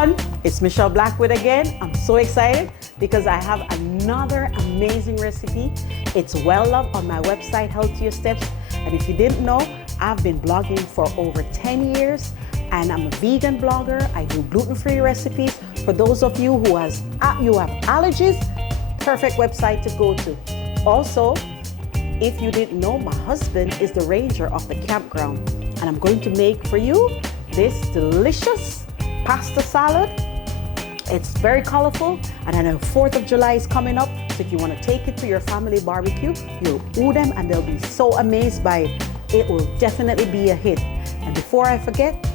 everyone, it's Michelle Blackwood again. I'm so excited because I have another amazing recipe. It's well loved on my website, Healthier Steps. And if you didn't know, I've been blogging for over 10 years and I'm a vegan blogger. I do gluten-free recipes. For those of you who have allergies, perfect website to go to. Also, if you didn't know, my husband is the ranger of the campground and I'm going to make for you this delicious pasta salad. It's very colorful, and I know 4th of July is coming up, so if you want to take it to your family barbecue, you'll ooh them and they'll be so amazed by it. It will definitely be a hit. And before I forget,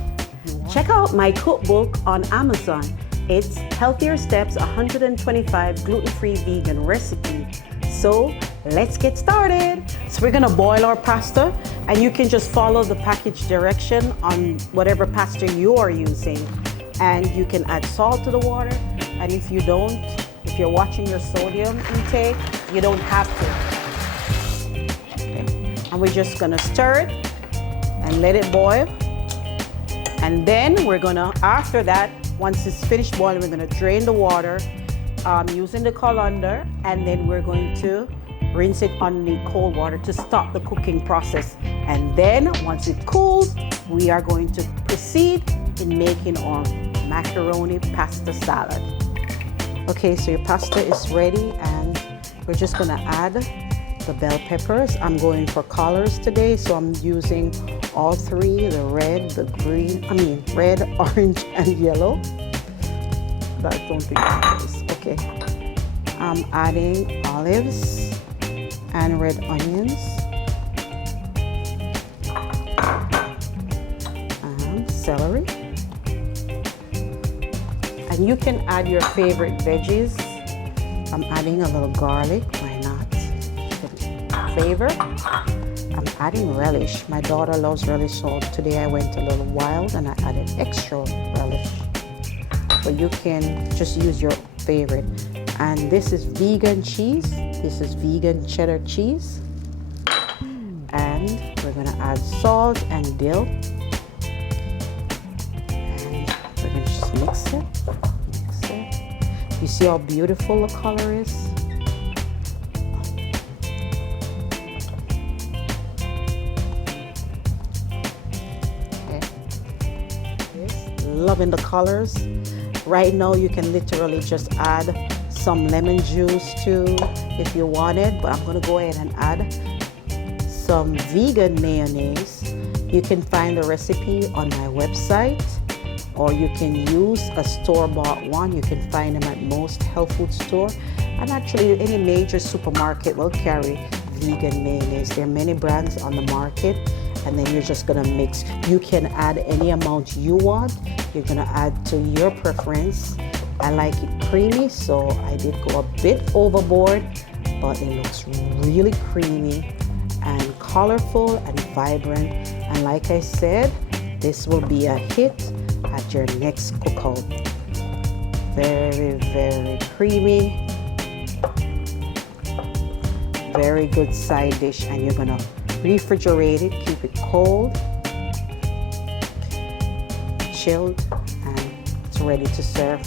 check out my cookbook on Amazon. It's Healthier Steps, 125 gluten-free vegan recipe. So let's get started. So we're gonna boil our pasta, and you can just follow the package direction on whatever pasta you are using. And you can add salt to the water, and if you're watching your sodium intake, you don't have to. Okay. And we're just gonna stir it and let it boil. And then we're gonna, after that, once it's finished boiling, we're gonna drain the water using the colander, and then we're going to rinse it on the cold water to stop the cooking process. And then once it cools, we are going to proceed in making our macaroni pasta salad. Okay, so your pasta is ready, and we're just gonna add the bell peppers. I'm going for colors today, so I'm using all three, the red, the green, red, orange, and yellow. But I don't think that is. Okay. I'm adding olives and red onions. And celery. And you can add your favorite veggies. I'm adding a little garlic, why not? Flavor. I'm adding relish. My daughter loves relish, so today I went a little wild and I added extra relish. But you can just use your favorite. And this is vegan cheese. This is vegan cheddar cheese. And we're gonna add salt and dill. And we're gonna just mix it. You see how beautiful the color is? Loving the colors. Right now you can literally just add some lemon juice too if you wanted, but I'm gonna go ahead and add some vegan mayonnaise. You can find the recipe on my website, or you can use a store-bought one. You can find them at most health food store, and actually any major supermarket will carry vegan mayonnaise. There are many brands on the market, and then you're just gonna mix. You can add any amount you want. You're gonna add to your preference. I like it creamy, so I did go a bit overboard, but it looks really creamy and colorful and vibrant. And like I said, this will be a hit at your next cookout. Very, very creamy. Very good side dish, and you're gonna refrigerate it, keep it cold, chilled, and it's ready to serve.